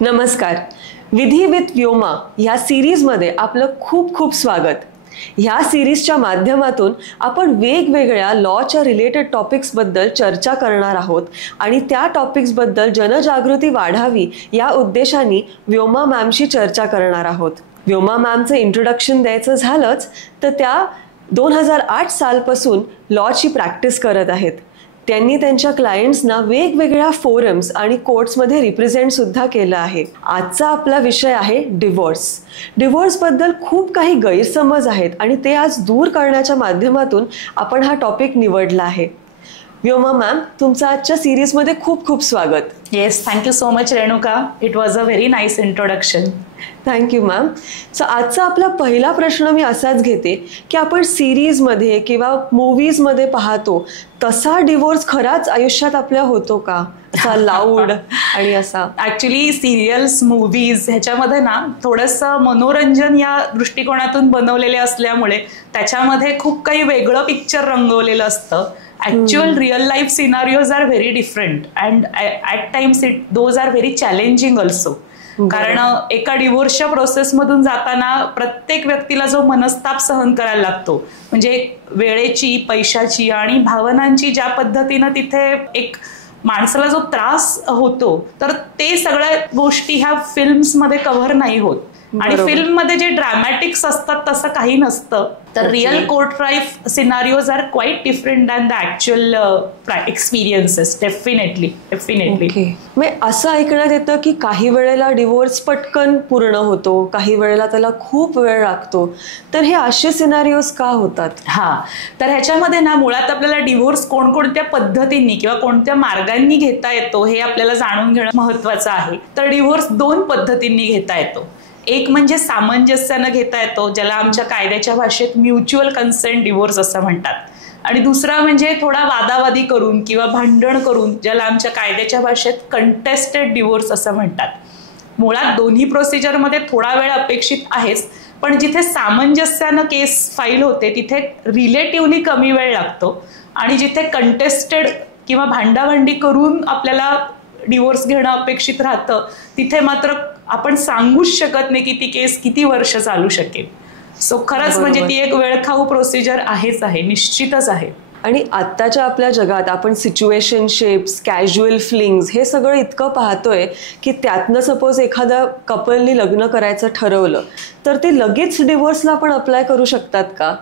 नमस्कार. विधी विथ व्योमा ह्या सिरीजमध्ये आपलं खूप खूप स्वागत. ह्या सिरीजच्या माध्यमातून आपण वेगवेगळ्या लॉच्या रिलेटेड टॉपिक्सबद्दल चर्चा करणार आहोत आणि त्या टॉपिक्सबद्दल जनजागृती वाढावी या उद्देशाने व्योमा मॅमशी चर्चा करणार आहोत. व्योमा मॅमचं इंट्रोडक्शन द्यायचं झालंच तर त्या 2008 सालपासून लॉची प्रॅक्टिस करत आहेत. त्यांनी त्यांच्या क्लायंट्सना वेगवेगळ्या फोरम्स आणि कोर्ट्समध्ये रिप्रेझेंट सुद्धा केलं आहे. आजचा आपला विषय आहे डिवोर्स. डिवोर्सबद्दल खूप काही गैरसमज आहेत आणि ते आज दूर करण्याच्या माध्यमातून आपण हा टॉपिक निवडला आहे. व्योमा मॅम, तुमचं आजच्या सिरीजमध्ये खूप खूप स्वागत. Yes, thank you so much Renuka. It was a very nice introduction. Thank you ma'am. So आजचा आपला पहिला प्रश्न मी असाच घेते की आपण सिरीजमध्ये किंवा मूवीजमध्ये पाहतो तसा डिवोर्स खराच आयुष्यात आपल्या होतो का? असा लाऊड आणि असा? ऍक्च्युली सिरियल्स, मूवीज ह्याच्यामध्ये ना थोडंसं मनोरंजन या दृष्टिकोनातून बनवलेले असल्यामुळे त्याच्यामध्ये खूप काही वेगळं पिक्चर रंगवलेलं असतं. Actual real life scenarios are very different and at times those are very challenging also. कारण एका डिवोर्सच्या प्रोसेसमधून जाताना प्रत्येक व्यक्तीला जो मनस्ताप सहन करायला लागतो, म्हणजे वेळेची, पैशाची आणि भावनांची ज्या पद्धतीनं तिथे एक माणसाला जो त्रास होतो, तर ते सगळ्या गोष्टी ह्या फिल्म्समध्ये कव्हर नाही होत. आणि फिल्ममध्ये जे ड्रॅमॅटिक्स असतात तसं काही नसतं. तर real court life scenarios are quite different than the actual experiences. Definitely. असं ऐकण्यात येतं की काही वेळेला डिवोर्स पटकन पूर्ण होतो, काही वेळेला त्याला खूप वेळ लागतो. तर हे असे सिनारिओज का होतात? तर ह्याच्यामध्ये ना मुळात आपल्याला डिवोर्स कोणकोणत्या पद्धतींनी किंवा कोणत्या मार्गांनी घेता येतो हे आपल्याला जाणून घेणं महत्वाचं आहे. तर डिवोर्स 2 पद्धतींनी घेता येतो. एक म्हणजे सामंजस्यानं घेता येतो, ज्याला आमच्या कायद्याच्या भाषेत म्युच्युअल कन्सेंट डिवोर्स असं म्हणतात. आणि दुसरा म्हणजे थोडा वादावादी करून किंवा भांडण करून, ज्याला आमच्या कायद्याच्या भाषेत कंटेस्टेड डिवोर्स असं म्हणतात. मुळात दोन्ही प्रोसिजरमध्ये थोडा वेळ अपेक्षित आहेच, पण जिथे सामंजस्यानं केस फाईल होते तिथे रिलेटिव्हली कमी वेळ लागतो आणि जिथे कंटेस्टेड किंवा भांडाभांडी करून आपल्याला डिवोर्स घेणं अपेक्षित राहतं तिथे मात्र आपण सांगूच शकत नाही की ती केस किती वर्ष चालू शकेल. सो खरंच म्हणजे ती एक वेळखाऊ प्रोसिजर आहेच आहे, निश्चितच आहे. आणि आत्ताच्या आपल्या जगात आपण सिच्युएशनशिप्स, कॅज्युअल फ्लिंग्स हे सगळं इतकं पाहतोय की त्यातनं सपोज एखाद्या कपलनी लग्न करायचं ठरवलं तर ते लगेच डिवोर्सला पण अप्लाय करू शकतात का?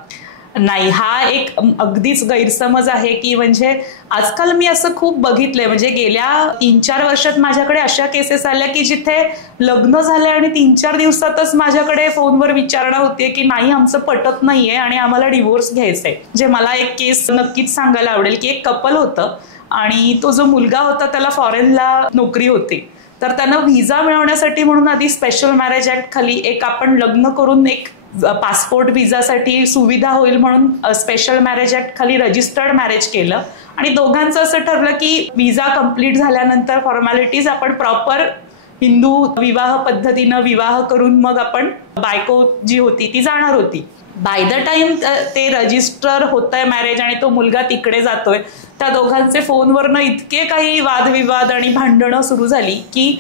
नाही, हा एक अगदीच गैरसमज आहे की म्हणजे आजकाल मी असं खूप बघितलंय. म्हणजे गेल्या 3-4 वर्षात माझ्याकडे अशा केसेस आल्या की जिथे लग्न झालंय आणि 3-4 दिवसातच माझ्याकडे फोनवर विचारणा होतीये की नाही, आमचं पटत नाहीये आणि आम्हाला डिवोर्स घ्यायचंय. म्हणजे मला एक केस नक्कीच सांगायला आवडेल की एक कपल होतं आणि तो जो मुलगा होता त्याला फॉरेनला नोकरी होती. तर त्यांना व्हिसा मिळवण्यासाठी म्हणून आधी स्पेशल मॅरेज ऍक्ट खाली एक आपण लग्न करून एक पासपोर्ट व्हिसासाठी सुविधा होईल म्हणून स्पेशल मॅरेज ऍक्ट खाली रजिस्टर्ड मॅरेज केलं. आणि दोघांचं असं ठरलं की व्हिसा कम्प्लीट झाल्यानंतर फॉर्मॅलिटीज आपण प्रॉपर हिंदू विवाह पद्धतीनं विवाह करून मग आपण बायको जी होती ती जाणार होती. बाय द टाइम ते रजिस्टर होतंय मॅरेज आणि तो मुलगा तिकडे जातोय, त्या दोघांचे फोनवरनं इतके काही वादविवाद आणि भांडणं सुरू झाली की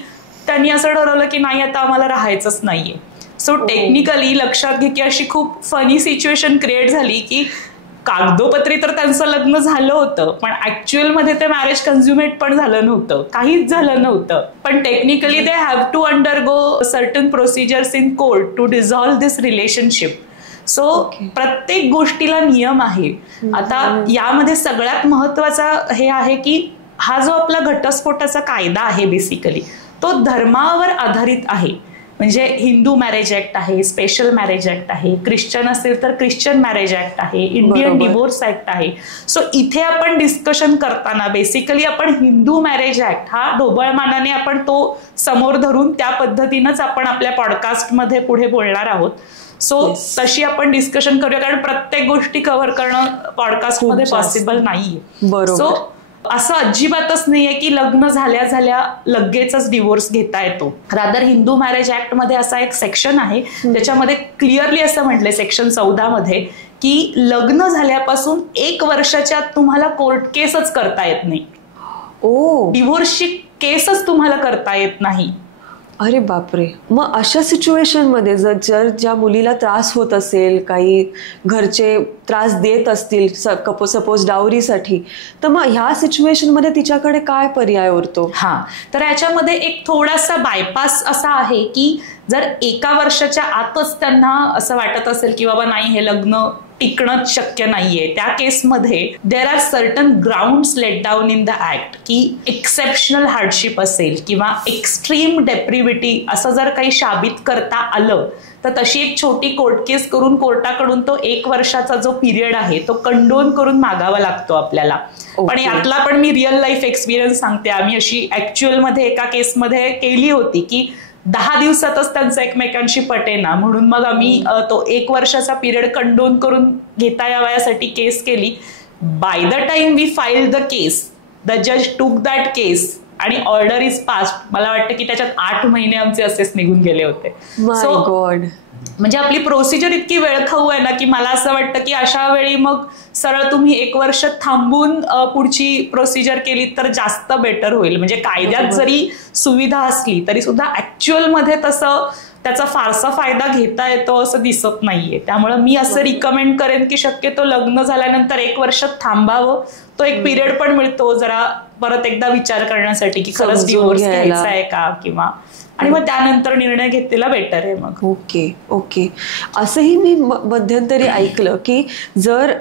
त्यांनी असं ठरवलं की नाही, आता आम्हाला राहायचंच नाहीये. सो टेक्निकली लक्षात घे की अशी खूप फनी सिच्युएशन क्रिएट झाली की कागदोपत्री तर त्यांचं लग्न झालं होतं, पण ऍक्च्युअल मध्ये ते मॅरेज कन्झ्युमेट पण झालं नव्हतं, काहीच झालं नव्हतं. पण technically they have to undergo certain procedures in court to dissolve this relationship. So प्रत्येक गोष्टीला नियम आहे. आता यामध्ये सगळ्यात महत्वाचा हे आहे की हा जो आपला घटस्फोटाचा कायदा आहे बेसिकली तो धर्मावर आधारित आहे. म्हणजे हिंदू मॅरेज ऍक्ट आहे, स्पेशल मॅरेज ऍक्ट आहे, ख्रिश्चन असेल तर ख्रिश्चन मॅरेज ऍक्ट आहे, इंडियन डिवोर्स ऍक्ट आहे. सो इथे आपण डिस्कशन करताना बेसिकली आपण हिंदू मॅरेज ऍक्ट हा ढोबळमानाने आपण तो समोर धरून त्या पद्धतीनंच आपण आपल्या पॉडकास्टमध्ये पुढे बोलणार आहोत. सो तशी आपण डिस्कशन करूया, कारण प्रत्येक गोष्टी कव्हर करणं पॉडकास्टमध्ये पॉसिबल नाहीये. सो असं अजिबातच नाहीये की लग्न झाल्या झाल्या लगेचच डिवोर्स घेता येतो. रादर हिंदू मॅरेज ऍक्ट मध्ये असा एक सेक्शन आहे त्याच्यामध्ये क्लिअरली असं म्हटलंय सेक्शन 14 मध्ये की लग्न झाल्यापासून 1 वर्षाच्या तुम्हाला कोर्ट केसच करता येत नाही. डिवोर्सची केसच तुम्हाला करता येत नाही. अरे बापरे. मग अशा सिच्युएशनमध्ये जर ज्या मुलीला त्रास होत असेल, काही घरचे त्रास देत असतील सपोज डावरीसाठी, तर मग ह्या सिच्युएशनमध्ये तिच्याकडे काय पर्याय उरतो? तर याच्यामध्ये एक थोडासा बायपास असा आहे की जर 1 वर्षाच्या आतच त्यांना असं वाटत असेल की बाबा नाही हे लग्न टिकणंच शक्य नाहीये, त्या केसमध्ये there are certain grounds laid down in the act की एक्सेप्शनल हार्डशिप असेल किंवा एक्स्ट्रीम डेप्रिव्हिटी असं जर काही साबित करता आलं तर तशी एक छोटी कोर्ट केस करून कोर्टाकडून तो 1 वर्षाचा जो पिरियड आहे तो कंडोन करून मागावा लागतो आपल्याला. पण यातला पण मी रिअल लाईफ एक्सपिरियन्स सांगते. आम्ही अशी ऍक्च्युअल मध्ये एका केसमध्ये केली होती की 10 दिवसातच त्यांचं एकमेकांशी पटेना, म्हणून मग आम्ही तो 1 वर्षाचा पिरियड कंडोन करून घेता यावा यासाठी केस केली. By the time we filed the case, the जज टूक दॅट केस आणि ऑर्डर इज पास्ड. मला वाटतं की त्याच्यात 8 महिने आमचे असेच निघून गेले होते. सो गॉड, म्हणजे आपली प्रोसिजर इतकी वेळखाऊ आहे ना की मला असं वाटतं की अशा वेळी मग सरळ तुम्ही 1 वर्ष थांबून पुढची प्रोसिजर केली तर जास्त बेटर होईल. म्हणजे कायद्यात जरी सुविधा असली तरी सुद्धा ऍक्च्युअल मध्ये तसं त्याचा फारसा फायदा घेता येतो असं दिसत नाहीये. त्यामुळे मी असं रिकमेंड करेन की शक्यतो लग्न झाल्यानंतर 1 वर्ष थांबावं. तो एक पिरियड पण मिळतो जरा परत एकदा विचार करण्यासाठी की खरंच डिवोर्स घ्यायचा आहे का, किंवा आणि मग त्यानंतर निर्णय घेतलेला बेटर आहे मग. ओके. असंही मी मध्यंतरी ऐकलं की जर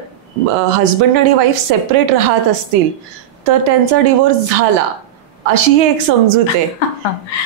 हजबंड आणि वाईफ सेपरेट राहत असतील तर त्यांचा डिवोर्स झाला अशी ही एक समजूत आहे.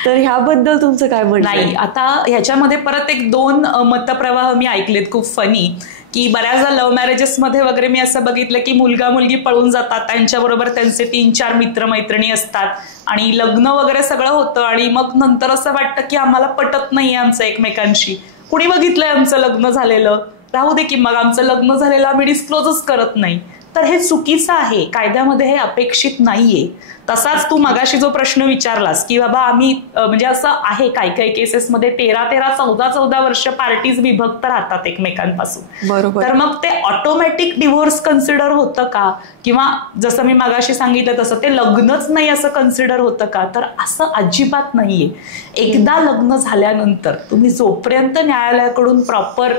तर ह्याबद्दल तुमचं काय म्हणणं? नाही, आता ह्याच्यामध्ये परत एक 2 मतप्रवाह मी ऐकलेत खूप फनी की बऱ्याचदा लव्ह मॅरेजेसमध्ये वगैरे मी असं बघितलं की मुलगा मुलगी पळून जातात, त्यांच्याबरोबर त्यांचे 3-4 मित्रमैत्रिणी असतात आणि लग्न वगैरे सगळं होतं आणि मग नंतर असं वाटतं की आम्हाला पटत नाहीये आमचं एकमेकांशी, कुणी बघितलंय आमचं लग्न झालेलं, राहू दे की मग आमचं लग्न झालेलं आम्ही डिस्क्लोजच करत नाही. तर हे चुकीचं आहे, कायद्यामध्ये हे अपेक्षित नाहीये. तसाच तू मगाशी जो प्रश्न विचारलास की बाबा आम्ही म्हणजे असं आहे काही काही केसेसमध्ये 13-13, 14-14 वर्ष पार्टीज विभक्त राहतात एकमेकांपासून. बरोबर. तर मग ते ऑटोमॅटिक डिव्होर्स कन्सिडर होतं का, किंवा जसं मी मगाशी सांगितलं तसं ते लग्नच नाही असं कन्सिडर होतं का? तर असं अजिबात नाहीये. एकदा लग्न झाल्यानंतर तुम्ही जोपर्यंत न्यायालयाकडून प्रॉपर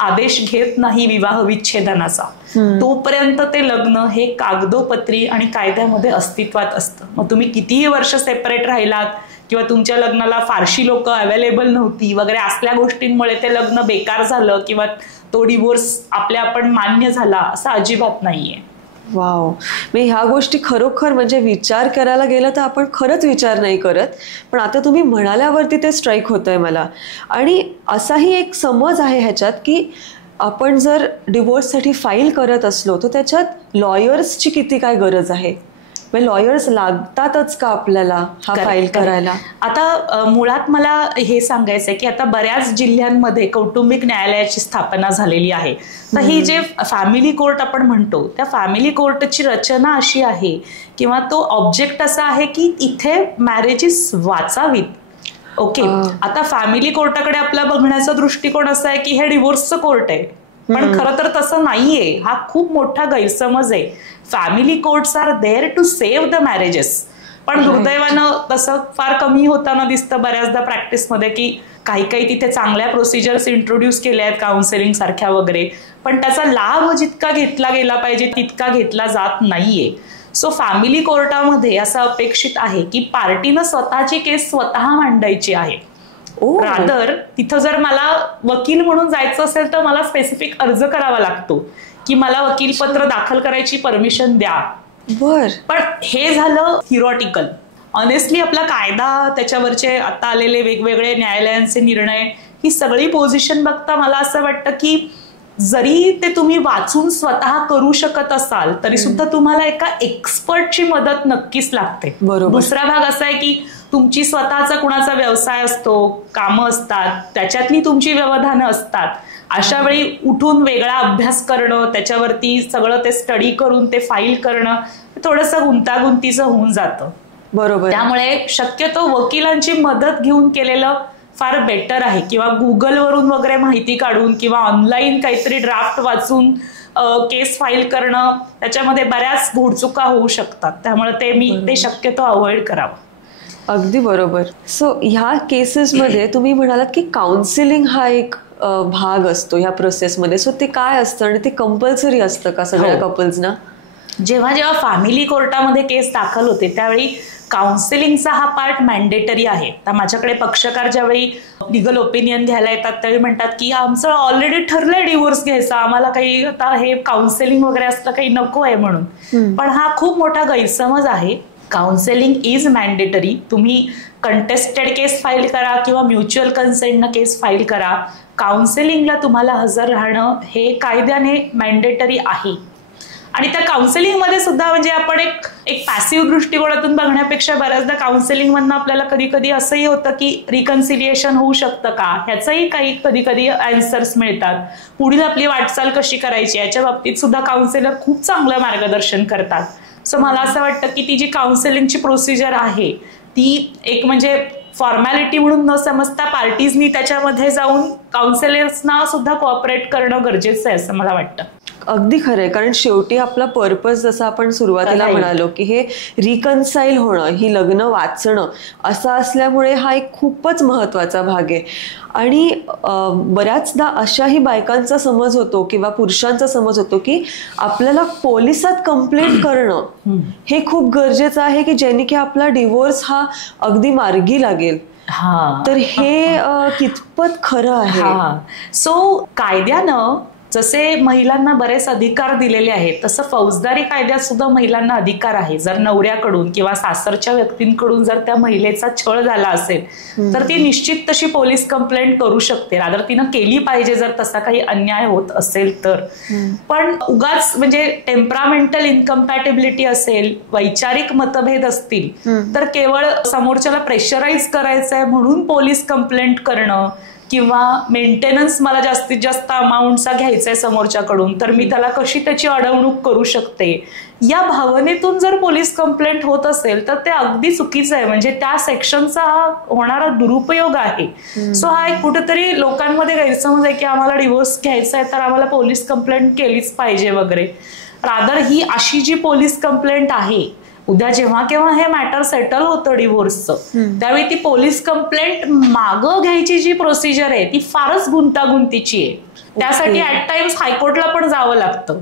आदेश घेत नाही विवाह विच्छेदनाचा तोपर्यंत ते लग्न हे कागदोपत्री आणि कायद्यामध्ये अस्तित्वात असतं. मग तुम्ही कितीही वर्ष सेपरेट राहिलात किंवा तुमच्या लग्नाला फारशी लोक अवेलेबल नव्हती वगैरे असल्या गोष्टींमुळे ते लग्न बेकार झालं किंवा तो डिवोर्स आपण मान्य झाला असं अजिबात नाहीये. वाव. मी ह्या गोष्टी खरोखर म्हणजे विचार करायला गेलं तर आपण खरंच विचार नाही करत, पण आता तुम्ही म्हणाल्यावरती ते स्ट्राईक होतंय मला. आणि असाही एक समज आहे ह्याच्यात की आपण जर डिवोर्ससाठी फाईल करत असलो तर त्याच्यात लॉयर्सची किती काय गरज आहे, लॉयर्स लागतातच का आपल्याला हा फाईल करायला? आता मुळात मला हे सांगायचं आहे की आता बऱ्याच जिल्ह्यांमध्ये कौटुंबिक न्यायालयाची स्थापना झालेली आहे. तर ही जे फॅमिली कोर्ट आपण म्हणतो त्या फॅमिली कोर्टची रचना अशी आहे किंवा तो ऑब्जेक्ट असा आहे की इथे मॅरेजेस वाचावीत. ओके, आता फॅमिली कोर्टाकडे आपला बघण्याचा दृष्टिकोन असा आहे की हे डिवोर्सचं कोर्ट आहे, पण खरं तर तसं नाहीये. हा खूप मोठा गैरसमज आहे. Family courts are there to save the marriages, पण दुर्दैवानं तसं फार कमी होताना दिसतं बऱ्याचदा प्रॅक्टिसमध्ये की काही तिथे चांगल्या प्रोसिजर्स इंट्रोड्यूस केल्या आहेत काउन्सिलिंग सारख्या वगैरे, पण त्याचा लाभ जितका घेतला गेला पाहिजे तितका घेतला जात नाहीये. सो फॅमिली कोर्टामध्ये असं अपेक्षित आहे की पार्टीनं स्वतःची केस स्वतः मांडायची आहे. रादर तिथं जर मला वकील म्हणून जायचं असेल तर मला स्पेसिफिक अर्ज करावा लागतो की मला वकीलपत्र दाखल करायची परमिशन द्या. पण हे झालं थिअरॉटिकल. ऑनेस्टली आपला कायदा, त्याच्यावरचे आता आलेले वेगवेगळे न्यायालयांचे निर्णय, ही सगळी पोझिशन बघता मला असं वाटतं की जरी ते तुम्ही वाचून स्वतः करू शकत असाल तरी सुद्धा तुम्हाला एका एक्सपर्टची मदत नक्कीच लागते. दुसरा भाग असा आहे की तुमची स्वतःचा कुणाचा व्यवसाय असतो, कामं असतात, त्याच्यातली तुमची व्यवधानं असतात. अशा वेळी उठून वेगळा अभ्यास करणं, त्याच्यावरती सगळं ते स्टडी करून ते फाईल करणं थोडंसं गुंतागुंतीचं होऊन जातं. बरोबर. त्यामुळे शक्यतो वकिलांची मदत घेऊन केलेलं फार बेटर आहे, किंवा गुगलवरून वगैरे माहिती काढून किंवा ऑनलाईन काहीतरी ड्राफ्ट वाचून केस फाईल करणं, त्याच्यामध्ये बऱ्याच घोडचुका होऊ शकतात. त्यामुळे ते शक्यतो अवॉइड करावं. अगदी बरोबर. सो ह्या केसेसमध्ये तुम्ही म्हणालात की काउन्सिलिंग हा एक भाग असतो ह्या प्रोसेसमध्ये. सो ते काय असतं आणि ते कंपल्सरी असतं का सगळ्या कपल्सना? जेव्हा जेव्हा फॅमिली कोर्टामध्ये केस दाखल होते त्यावेळी काउन्सिलिंगचा हा पार्ट मॅन्डेटरी आहे. तर माझ्याकडे पक्षकार ज्यावेळी लिगल ओपिनियन घ्यायला येतात त्यावेळी म्हणतात की आमचं ऑलरेडी ठरलंय डिवोर्स घ्यायचा, आम्हाला काही आता हे काउन्सिलिंग वगैरे असलं काही नको आहे म्हणून. पण हा खूप मोठा गैरसमज आहे. Counselling is mandatory. तुम्ही कंटेस्टेड केस फाईल करा किंवा म्युच्युअल कन्सेंटनं केस फाईल करा, काउन्सिलिंगला तुम्हाला हजर राहणं हे कायद्याने मॅन्डेटरी आहे. आणि त्या काउन्सिलिंगमध्ये सुद्धा म्हणजे आपण एक पॅसिव्ह दृष्टिकोनातून बघण्यापेक्षा बऱ्याचदा काउन्सिलिंगमधनं आपल्याला कधी कधी असंही होतं की रिकन्सिलिएशन होऊ शकतं का, ह्याचंही काही कधी कधी आन्सर्स मिळतात. पुढील आपली वाटचाल कशी करायची याच्या बाबतीत सुद्धा काउन्सिलर खूप चांगलं मार्गदर्शन करतात. सो मला असं वाटतं की ती जी काउन्सिलिंगची प्रोसिजर आहे ती एक म्हणजे फॉर्मॅलिटी म्हणून न समजता पार्टीजनी त्याच्यामध्ये जाऊन काउन्सिलर्सना सुद्धा कोऑपरेट करणं गरजेचं आहे असं मला वाटतं. अगदी खरंय, कारण शेवटी आपला पर्पज जसं आपण सुरुवातीला म्हणालो की हे रिकन्साईल होणं, ही लग्न वाचणं असं असल्यामुळे हा एक खूपच महत्वाचा भाग आहे. आणि बऱ्याचदा अशाही बायकांचा समज होतो किंवा पुरुषांचा समज होतो की आपल्याला पोलिसात कंप्लेंट करणं हे खूप गरजेचं आहे की ज्याने की आपला डिवोर्स हा अगदी मार्गी लागेल. तर हे कितपत खरं आहे? सो कायद्यानं जसे महिलांना बरेच अधिकार दिलेले आहेत तसं फौजदारी कायद्यात सुद्धा महिलांना अधिकार आहे. जर नवऱ्याकडून किंवा सासरच्या व्यक्तींकडून जर त्या महिलेचा छळ झाला असेल तर ती निश्चित तशी पोलीस कंप्लेंट करू शकते. रादर तिनं केली पाहिजे जर तसा काही अन्याय होत असेल तर. पण उगाच म्हणजे टेम्परामेंटल इनकम्पॅटेबिलिटी असेल, वैचारिक मतभेद असतील तर केवळ समोरच्याला प्रेशराईज करायचंय म्हणून पोलीस कंप्लेंट करणं किंवा मेंटेनन्स मला जास्तीत जास्त अमाऊंटचा घ्यायचा आहे समोरच्याकडून तर मी त्याला कशी त्याची अडवणूक करू शकते, या भावनेतून जर पोलीस कंप्लेंट होत असेल तर ते अगदी चुकीचं आहे. म्हणजे त्या सेक्शनचा हा होणारा दुरुपयोग आहे. सो हा एक कुठेतरी लोकांमध्ये गैरसमज आहे की आम्हाला डिवोर्स घ्यायचा आहे तर आम्हाला पोलीस कंप्लेंट केलीच पाहिजे वगैरे. रादर ही अशी जी पोलीस कंप्लेंट आहे, उद्या जेव्हा केव्हा हे मॅटर सेटल होतं डिवोर्सचं त्यावेळी ती पोलीस कंप्लेंट मागं घ्यायची जी प्रोसिजर आहे ती फारच गुंतागुंतीची आहे. त्यासाठी ऍट टाइम्स हायकोर्टला पण जावं लागतं.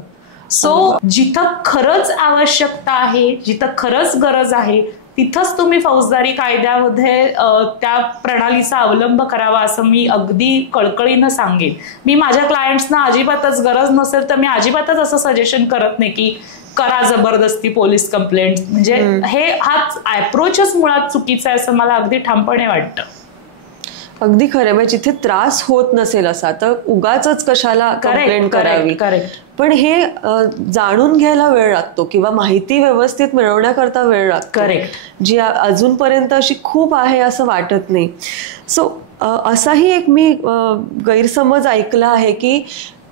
सो जिथं खरंच आवश्यकता आहे, जिथं खरंच गरज आहे तिथंच तुम्ही फौजदारी कायद्यामध्ये त्या प्रणालीचा अवलंब करावा असं मी अगदी कळकळीनं सांगेन. मी माझ्या क्लायंट्सना अजिबातच गरज नसेल तर मी अजिबातच असं सजेशन करत नाही की करा जबरदस्ती पोलीस कंप्लेंट. म्हणजे हाच अप्रोचच मुळात चुकीचा आहे असं मला अगदी ठामपणे वाटतं. अगदी खरं. म्हणजे जिथे त्रास होत नसेल असा तर उगाच कशाला कंप्लेंट करावी. पण हे जाणून घ्यायला वेळ लागतो किंवा माहिती व्यवस्थित मिळवण्याकरता वेळ लागतो. जी अजूनपर्यंत अशी खूप आहे असं वाटत नाही. सो असाही एक मी गैरसमज ऐकला आहे की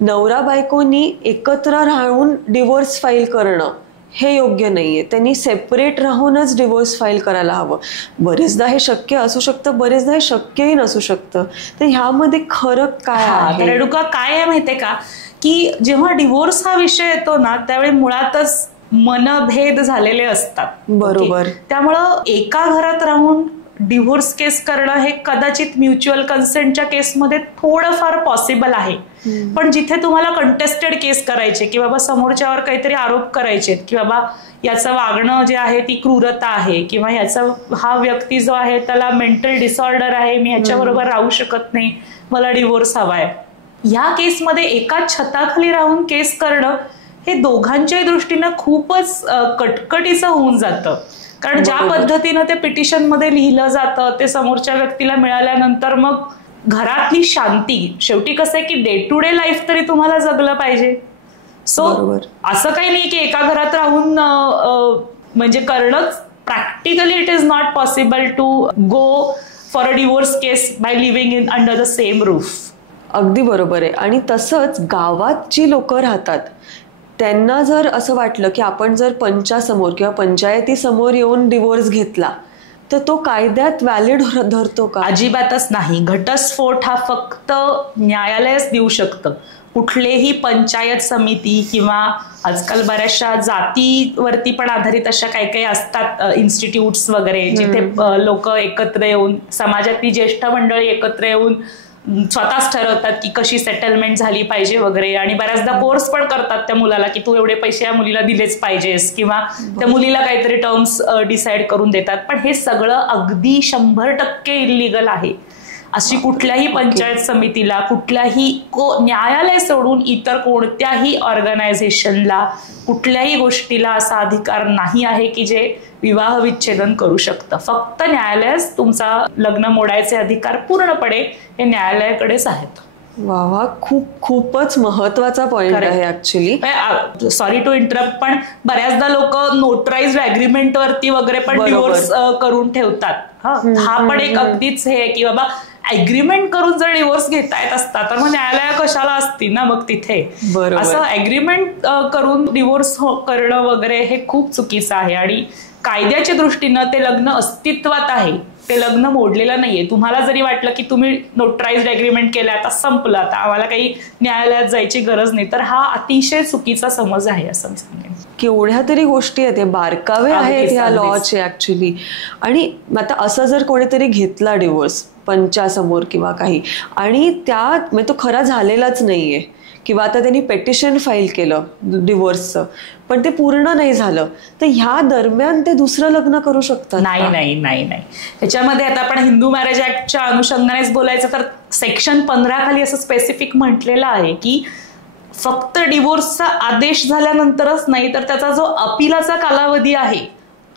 नवरा बायकोनी एकत्र राहून डिवोर्स फाईल करणं हे योग्य नाहीये, त्यांनी सेपरेट राहूनच डिवोर्स फाईल करायला हवं. बरेचदा हे शक्य असू शकतं, बरेचदा हे शक्यही नसू शकतं. तर ह्यामध्ये खरं काय आहे? रेणुका, काय आहे माहितीये का की जेव्हा डिवोर्स हा विषय येतो ना त्यावेळी मुळातच मनभेद झालेले असतात. बरोबर. त्यामुळं एका घरात राहून डिव्होर्स केस करणं हे कदाचित म्युच्युअल कन्सेंटच्या केसमध्ये थोडंफार पॉसिबल आहे. पण जिथे तुम्हाला कंटेस्टेड केस करायचे की बाबा समोरच्यावर काहीतरी आरोप करायचे की बाबा याचं वागणं जे आहे ती क्रूरता आहे किंवा याचा हा व्यक्ती जो आहे त्याला मेंटल डिसऑर्डर आहे, मी ह्याच्याबरोबर राहू शकत नाही, मला डिव्होर्स हवाय, ह्या केसमध्ये एकाच छताखाली राहून केस करणं हे दोघांच्याही दृष्टीनं खूपच कटकटीचं होऊन जातं. कारण ज्या पद्धतीनं ते पिटिशन मध्ये लिहिलं जातं ते समोरच्या व्यक्तीला मिळाल्यानंतर मग घरातली शांती, शेवटी कसं आहे की डे टू डे लाईफ तरी तुम्हाला जगलं पाहिजे. सो असं काही नाही की एका घरात राहून म्हणजे करणंच practically it is not possible to go for a divorce case by living in under the same roof. अगदी बरोबर आहे. आणि तसंच गावात जी लोक राहतात त्यांना जर असं वाटलं की आपण जर पंचासमोर किंवा पंचायतीसमोर येऊन डिवोर्स घेतला तर तो कायद्यात व्हॅलिड धरतो का? अजिबातच नाही. घटस्फोट हा फक्त न्यायालयच देऊ शकतं. कुठलेही पंचायत समिती किंवा आजकाल बऱ्याचशा जातीवरती पण आधारित अशा काही काही असतात इन्स्टिट्यूट्स वगैरे, जिथे लोक एकत्र येऊन, समाजातली ज्येष्ठ मंडळी एकत्र येऊन स्वतःच ठरवतात की कशी सेटलमेंट झाली पाहिजे वगैरे, आणि बऱ्याचदा कोर्स पण करतात त्या मुलाला की तू एवढे पैसे या मुलीला दिलेच पाहिजेस, किंवा त्या मुलीला काहीतरी टर्म्स डिसाईड करून देतात. पण हे सगळं अगदी 100% इल्लीगल आहे. अशी कुठल्याही पंचायत समितीला, कुठल्याही न्यायालय सोडून इतर कोणत्याही ऑर्गनायझेशनला, कुठल्याही गोष्टीला असा अधिकार नाही आहे की जे विवाह विच्छेदन करू शकतं. फक्त न्यायालयच तुमचा लग्न मोडायचे अधिकार पूर्णपणे हे न्यायालयाकडेच आहेत. वा वा, खूपच महत्वाचा पॉइंट आहे ऍक्च्युली. सॉरी टू इंटरप्ट, पण बऱ्याचदा लोक नोटराइज्ड अग्रीमेंट वरती वगैरे पण डिवोर्स करून ठेवतात. हा पण एक अगदीच हे की बाबा अग्रीमेंट करून जर डिवोर्स घेता येत असता तर मग न्यायालय कशाला असती ना मग तिथे. असं अग्रीमेंट करून डिवोर्स करणं वगैरे हे खूप चुकीचं आहे. आणि कायद्याच्या दृष्टीनं ते लग्न अस्तित्वात आहे, ते लग्न मोडलेलं नाहीये. तुम्हाला जरी वाटलं की तुम्ही नोटराइज्ड अग्रीमेंट केलं, आता संपलं, आता आम्हाला काही न्यायालयात जायची गरज नाही, तर हा अतिशय चुकीचा समज आहे असं सांगेन. केवढ्या तरी गोष्टी आहेत, बारकावे आहेत ह्या लॉचे ऍक्च्युली. आणि आता असं जर कोणीतरी घेतला डिवोर्स पंचासमोर किंवा काही, आणि त्यात तो खरा झालेलाच नाहीये, किंवा आता त्यांनी पेटिशन फाईल केलं डिवोर्सचं पण ते पूर्ण नाही झालं, तर ह्या दरम्यान ते दुसरं लग्न करू शकतात? नाही नाही नाही नाही. त्याच्यामध्ये आता आपण हिंदू मॅरेज ऍक्टच्या अनुषंगानेच बोलायचं तर सेक्शन 15 खाली असं स्पेसिफिक म्हटलेलं आहे की फक्त डिवोर्सचा आदेश झाल्यानंतरच नाही, तर त्याचा जो अपिलाचा कालावधी आहे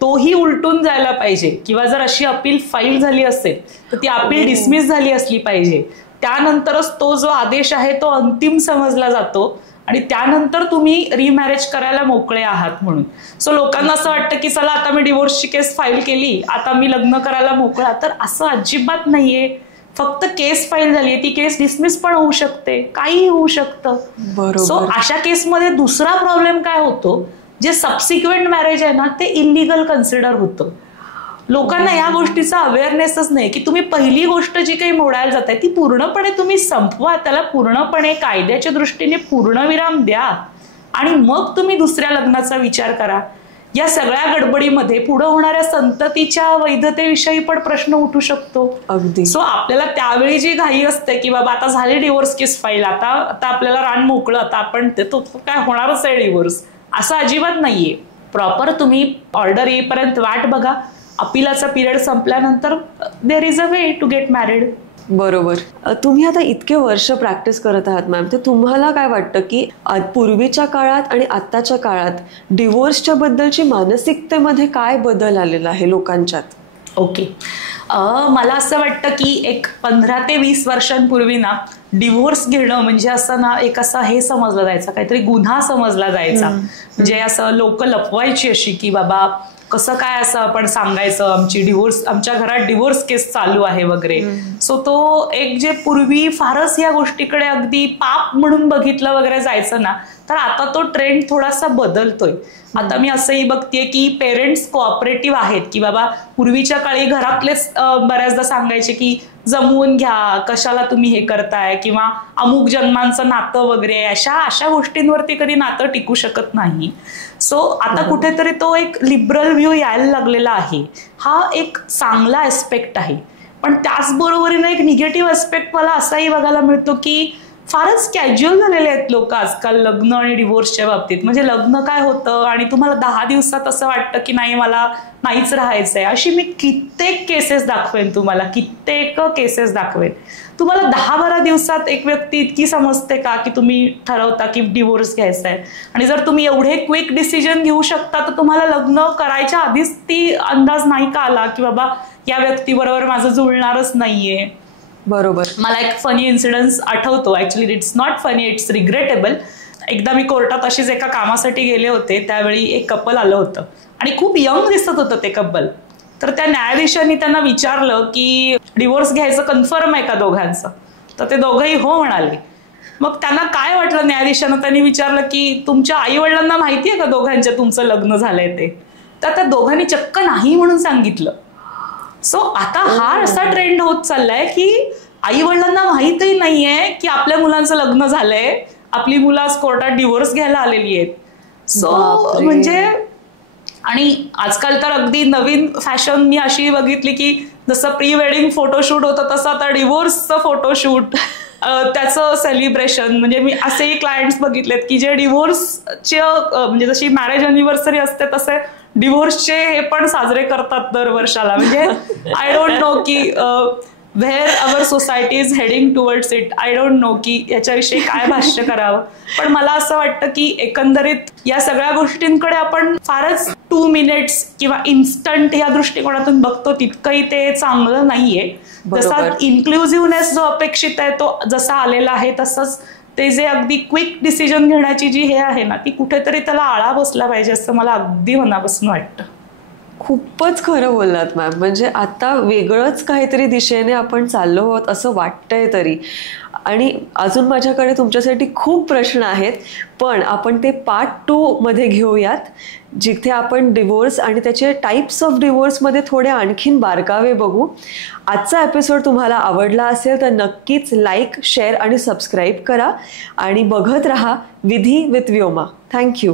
तोही उलटून जायला पाहिजे, किंवा जर अशी अपील फाईल झाली असेल तर ती अपील डिसमिस झाली असली पाहिजे. त्यानंतरच तो जो आदेश आहे तो अंतिम समजला जातो आणि त्यानंतर तुम्ही रिमॅरेज करायला मोकळे आहात म्हणून. सो लोकांना असं वाटतं की चला आता मी डिवोर्सची केस फाईल केली, आता मी लग्न करायला मोकळा, तर असं अजिबात नाहीये. फक्त केस फाईल झाली, ती केस डिसमिस पण होऊ शकते, काही होऊ शकतं. सो अशा केसमध्ये दुसरा प्रॉब्लेम काय होतो, जे सबसिक्वेंट मॅरेज आहे ना ते इलिगल कन्सिडर होतं. लोकांना या गोष्टीचा अवेअरनेसच नाही की तुम्ही पहिली गोष्ट जी काही मोडायला जाते ती पूर्णपणे तुम्ही संपवा, त्याला पूर्णपणे कायद्याच्या दृष्टीने पूर्णविराम द्या आणि मग तुम्ही दुसऱ्या लग्नाचा विचार करा. या सगळ्या गडबडीमध्ये पुढे होणाऱ्या संततीच्या वैधतेविषयी पण प्रश्न उठू शकतो. अगदी. सो आपल्याला त्यावेळी जी घाई असते की बाबा आता झाली डिवोर्स केस फाईल, आता आपल्याला रान मोकळं, आता आपण तो काय होणारच आहे डिवोर्स, असं अजिबात नाहीये. प्रॉपर तुम्ही ऑर्डर येईपर्यंत वाट बघा, अपिलाचा पिरियड संपल्यानंतर there is a way to get married. बरोबर. तुम्ही आता इतके वर्ष प्रॅक्टिस करत आहात मॅम, तर तुम्हाला काय वाटतं की पूर्वीच्या काळात आणि आत्ताच्या काळात डिवोर्सच्या बद्दलची मानसिकतेमध्ये काय बदल आलेला आहे लोकांच्यात? ओके, मला असं वाटतं की एक 15 ते 20 वर्षांपूर्वी ना डिवोर्स घेणं म्हणजे असं ना एक असं हे समजलं जायचं, काहीतरी गुन्हा समजला जायचा. म्हणजे असं लोक लपवायची अशी की बाबा कसं काय असं आपण सांगायचं आमच्या घरात डिवोर्स केस चालू आहे वगैरे. सो तो एक जे पूर्वी फारच या गोष्टीकडे अगदी पाप म्हणून बघितलं वगैरे जायचं ना, तर आता तो ट्रेंड थोडासा बदलतोय. आता मी असंही बघतेय की पेरेंट्स कोऑपरेटिव्ह आहेत, की बाबा पूर्वीच्या काळी घरातलेच बऱ्याचदा सांगायचे की जमवून घ्या, कशाला तुम्ही हे करताय, किंवा अमुक जन्मांचं नातं वगैरे, अशा गोष्टींवरती कधी नातं टिकू शकत नाही. सो आता कुठेतरी तो एक लिबरल व्ह्यू यायला लागलेला आहे. हा एक चांगला ऍस्पेक्ट आहे, पण त्याचबरोबरीने एक निगेटिव्ह ऍस्पेक्ट मला असाही बघायला मिळतो की फारच कॅज्युअल झालेले आहेत लोक आजकाल लग्न आणि डिवोर्सच्या बाबतीत. म्हणजे लग्न काय होतं आणि तुम्हाला 10 दिवसात असं वाटतं की नाही मला नाहीच राहायचंय. अशी मी कित्येक केसेस दाखवेन तुम्हाला, कित्येक केसेस दाखवेन तुम्हाला. 10-12 दिवसात एक व्यक्ती इतकी समजते का की तुम्ही ठरवता की डिवोर्स घ्यायचा आहे, आणि जर तुम्ही एवढे क्विक डिसिजन घेऊ शकता तर तुम्हाला लग्न करायच्या आधीच ती अंदाज नाही का आला की बाबा या व्यक्तीबरोबर माझं जुळणारच नाहीये. बरोबर. मला एक फनी इन्सिडन्स आठवतो. Actually it's not funny, it's regrettable. एकदा मी कोर्टात अशीच एका कामासाठी गेले होते, त्यावेळी एक कपल आलं होतं आणि खूप यंग दिसत होतं ते कपल. तर त्या न्यायाधीशांनी त्यांना विचारलं की डिवोर्स घ्यायचं कन्फर्म आहे का दोघांचं, तर ते दोघंही हो म्हणाले. मग त्यांना काय वाटलं न्यायाधीशांना, त्यांनी विचारलं की तुमच्या आई वडिलांना माहिती आहे का दोघांच्या तुमचं लग्न झालंय ते, तर त्या दोघांनी चक्क नाही म्हणून सांगितलं. सो आता हा असा ट्रेंड होत चाललाय की आई वडिलांना माहितही नाहीये की आपल्या मुलांचं लग्न झालंय आपली मुलं आज कोर्टात डिव्होर्स घ्यायला आलेली आहेत. सो बापरे. म्हणजे आणि आजकाल तर अगदी नवीन फॅशन मी अशी बघितली की जसं प्री वेडिंग फोटोशूट होतं तसं आता डिव्होर्सचं फोटोशूट, त्याचं सेलिब्रेशन. म्हणजे मी असेही क्लायंट्स बघितलेत की जे डिव्होर्सचे म्हणजे जशी मॅरेज अॅनिव्हर्सरी असते तसे डिव्होर्सचे हे पण साजरे करतात दर वर्षाला. म्हणजे आय डोंट नो की where our society is heading towards it. I don't know की याच्याविषयी काय भाष्य करावं. पण मला असं वाटतं की एकंदरीत या सगळ्या गोष्टींकडे आपण फारच 2 मिनिट्स किंवा इन्स्टंट या दृष्टिकोनातून बघतो, तितकंही ते चांगलं नाहीये. जसा इन्क्लुझिव्हनेस जो अपेक्षित आहे तो जसा आलेला आहे, तसंच ते जे अगदी क्विक डिसिजन घेण्याची जी हे आहे ना, ती कुठेतरी त्याला आळा बसला पाहिजे असं मला अगदी मनापासून वाटतं. खूपच खरं बोललात मॅम. म्हणजे आता वेगळंच काहीतरी दिशेने आपण चाललो आहोत असं वाटतंय तरी. आणि अजून माझ्याकडे तुमच्यासाठी खूप प्रश्न आहेत, पण आपण ते पार्ट 2 मध्ये घेऊयात, जिथे आपण डिवोर्स आणि त्याचे टाईप्स ऑफ डिवोर्समध्ये थोडे आणखीन बारकावे बघू. आजचा एपिसोड तुम्हाला आवडला असेल तर नक्कीच लाईक, शेअर आणि सबस्क्राईब करा आणि बघत रहा विधी विथ व्योमा. थँक्यू.